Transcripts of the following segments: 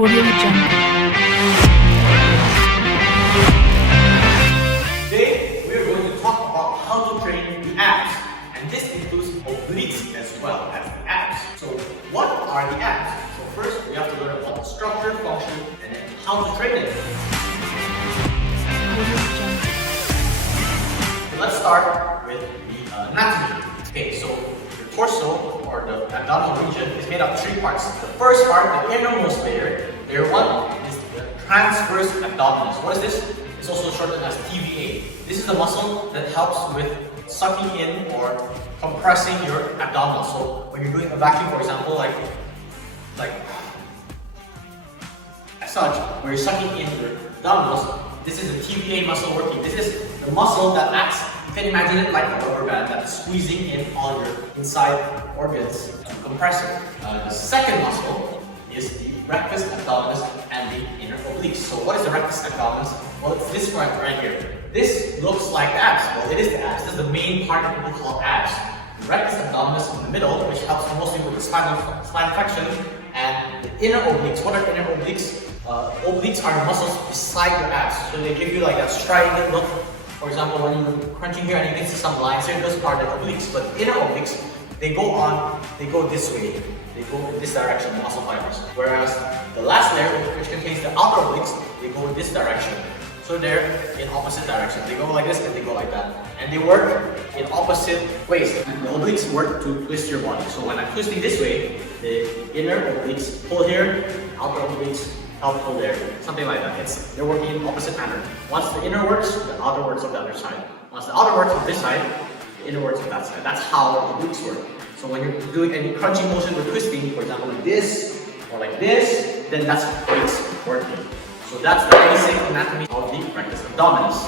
Audio Jungle. Today, we are going to talk about how to train the abs, and this includes obliques as well as the abs. So, what are the abs? So first, we have to learn about the structure, function, and then how to train it. So let's start with the anatomy. Okay, so your torso or the abdominal region is made of three parts. The first part, the innermost layer, layer one, is the transverse abdominis. What is this? It's also shortened as TVA. This is the muscle that helps with sucking in or compressing your abdominal. So when you're doing a vacuum, for example, like as such, where you're sucking in your abdominals, this is the TVA muscle working. This is the muscle that acts. You can imagine it like a rubber band that's squeezing in all your inside organs to compress it. The second muscle is the rectus abdominis and the inner obliques. So what is the rectus abdominis? Well, it's this part right here. This looks like the abs. Well, it is the abs. This is the main part that people call abs. The rectus abdominis in the middle, which helps mostly with the spine flexion, and the inner obliques. What are inner obliques? Obliques are the muscles beside your abs. So they give you like that strident look. For example, when you're crunching here and you can see some lines here, those are the obliques. But inner obliques, they go this way. They go in this direction, the muscle fibers. Whereas the last layer, which contains the outer obliques, they go in this direction. So they're in opposite directions. They go like this and they go like that. And they work in opposite ways. And the obliques work to twist your body. So when I'm twisting this way, the inner obliques pull here, outer obliques help pull there. Something like that. They're working in opposite manner. Once the inner works, the outer works on the other side. Once the outer works on this side, the inner works on that side. That's how the obliques work. So when you're doing any crunching motion or twisting, for example like this or like this, then that's obliques working. So that's the basic anatomy of the rectus abdominis.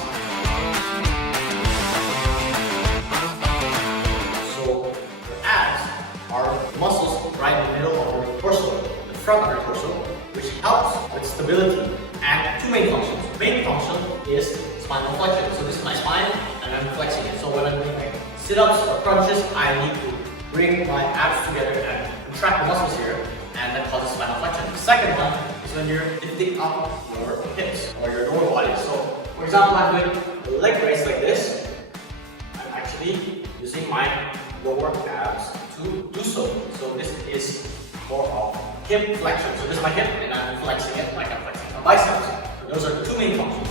So the abs are muscles right in the middle of your torso, the front of your torso, which helps with stability and two main functions. The main function is spinal flexion. So this is my spine and I'm flexing it. So when I'm doing like sit-ups or crunches, I need to bring my abs together and contract the muscles here, and that causes spinal flexion. The second one is when you're lifting up your hips or your lower body. So for example, I'm doing a leg raise like this. I'm actually using my lower abs to do so. So this is more of hip flexion. So this is my hip and I'm flexing it like I'm flexing my biceps. So those are the two main functions.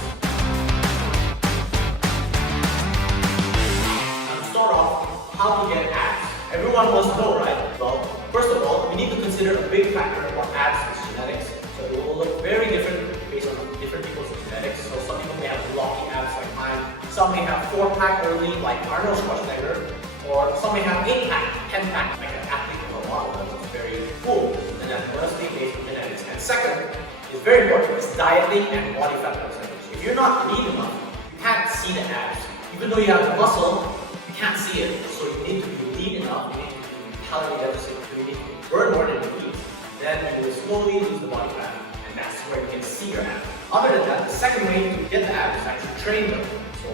Now to start off, how to get abs. Everyone wants to know, right? Well, first of all, we need to consider a big factor of abs is genetics. So it will look very different based on different people's genetics. So some people may have blocky abs like mine. Some may have 4-pack early like Arnold Schwarzenegger. Or some may have 8-pack, 10-pack like an athlete or a model that was very cool. And then mostly based on genetics. And second, is very important, is dieting and body fat percentage. If you're not lean enough, you can't see the abs. Even though you have the muscle, you can't see it. So you need to be lean enough, you need to be calorie deficit, you need to burn more than you eat. Then you will slowly lose the body fat, and that's where you can see your abs. Other than that, the second way to get the abs is actually train them. So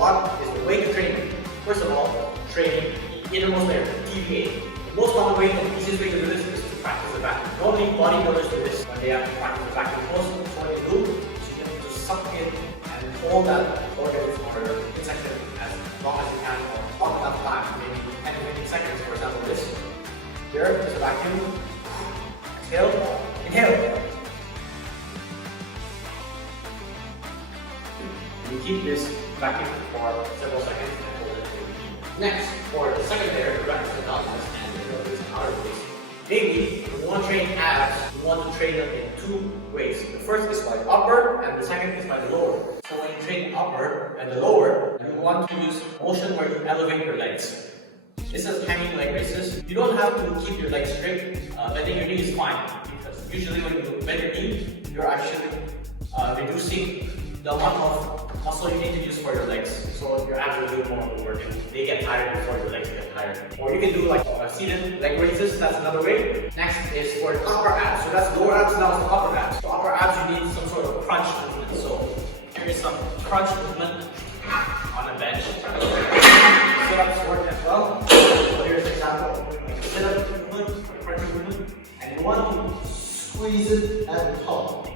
what is the way to train them? First of all, training the innermost layer, TVA. The most common way, the easiest way to do this is to practice the vacuum. Normally bodybuilders do this when they have to practice the vacuum. Most what they do is you have to suck in and hold that organ or midsection as long as you can for long enough time, maybe 10 to 15 seconds. For example, this. Here is a vacuum. Exhale, inhale. You keep this vacuum for several seconds and hold it. Next, for the second layer, the rectus abdominis and the obliques and outer obliques. Maybe if you want to train abs, you want to train them in two ways. The first is by the upper and the second is by the lower. So when you train the upper and the lower, you want to use motion where you elevate your legs. This is hanging leg raises. You don't have to keep your legs straight. Bending your knee is fine because usually when you bend your knee, you're actually reducing the amount of muscle you need to use for your legs. So your abs will do more of the work and they get tired before your legs get tired. Or you can do like seated leg raises, that's another way. Next is for the upper abs. So that's lower abs, now it's the upper abs. So upper abs you need some sort of crunch movement. So here is some crunch movement on a bench. Sit-ups work as well. So here's an example of like a sit-up movement, crunch movement. And you want to squeeze squeeze it at the top.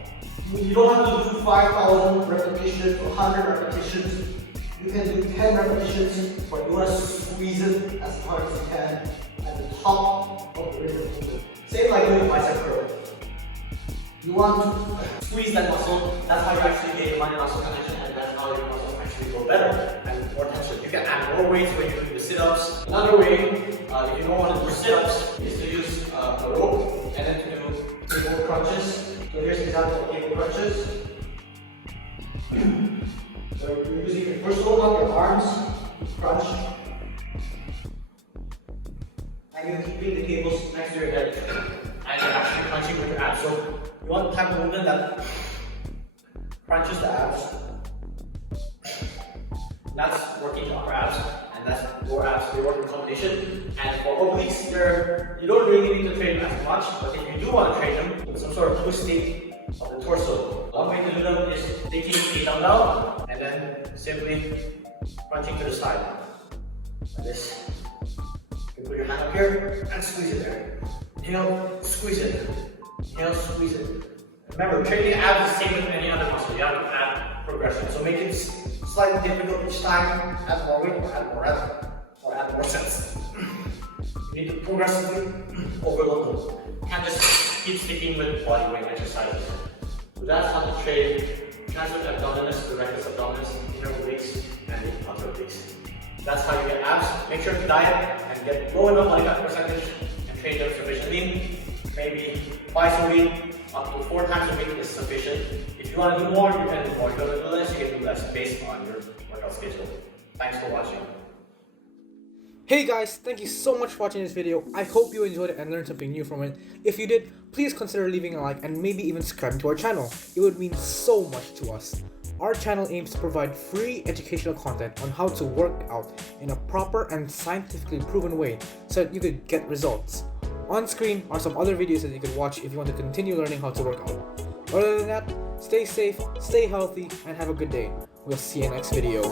You don't have to do 5,000 repetitions or 100 repetitions. You can do 10 repetitions, but you want to squeeze it as hard as you can at the top of the rhythm movement. Same like doing bicep curl. You want to squeeze that muscle. That's how you actually gain money muscle connection, and that's how your muscle actually go better and more tension. You can add more weights when you're doing the sit-ups. Another way, if you don't want to do sit-ups, is to use a rope and then to do cable crunches. So here's an example of cable crunches. So you're using, first hold up your arms, crunch, and you're keeping the cables next to your head, and you're actually crunching with your abs. So you want the type of movement that crunches the abs. That's working upper abs, and that's lower abs. They work in combination. And for obliques, you don't really need to train them as much, but if you do want to train them with some sort of twisting of the torso, one way to do them is taking a dumbbell and then simply crunching to the side. Like this. You put your hand up here and squeeze it there. Inhale, squeeze it. Inhale, squeeze it. Remember, training abs is the same with any other muscle. You have to add progression. So make it slightly difficult each time. Add more weight or add more reps or add more sets. You need to progressively overload them. You can't just keep sticking with body weight exercises. So that's how to train transverse abdominis, the rectus abdominis, inner obliques, and the outer obliques. That's how you get abs. Make sure to diet and get low enough body fat percentage and train them sufficiently. Maybe twice a week, up to 4 times a week is sufficient. If you want to do more, you can do more. If you want to do less, you can do less based on your workout schedule. Thanks for watching. Hey guys, thank you so much for watching this video. I hope you enjoyed it and learned something new from it. If you did, please consider leaving a like and maybe even subscribing to our channel. It would mean so much to us. Our channel aims to provide free educational content on how to work out in a proper and scientifically proven way so that you could get results. On screen are some other videos that you can watch if you want to continue learning how to work out. Other than that, stay safe, stay healthy, and have a good day. We'll see you next video.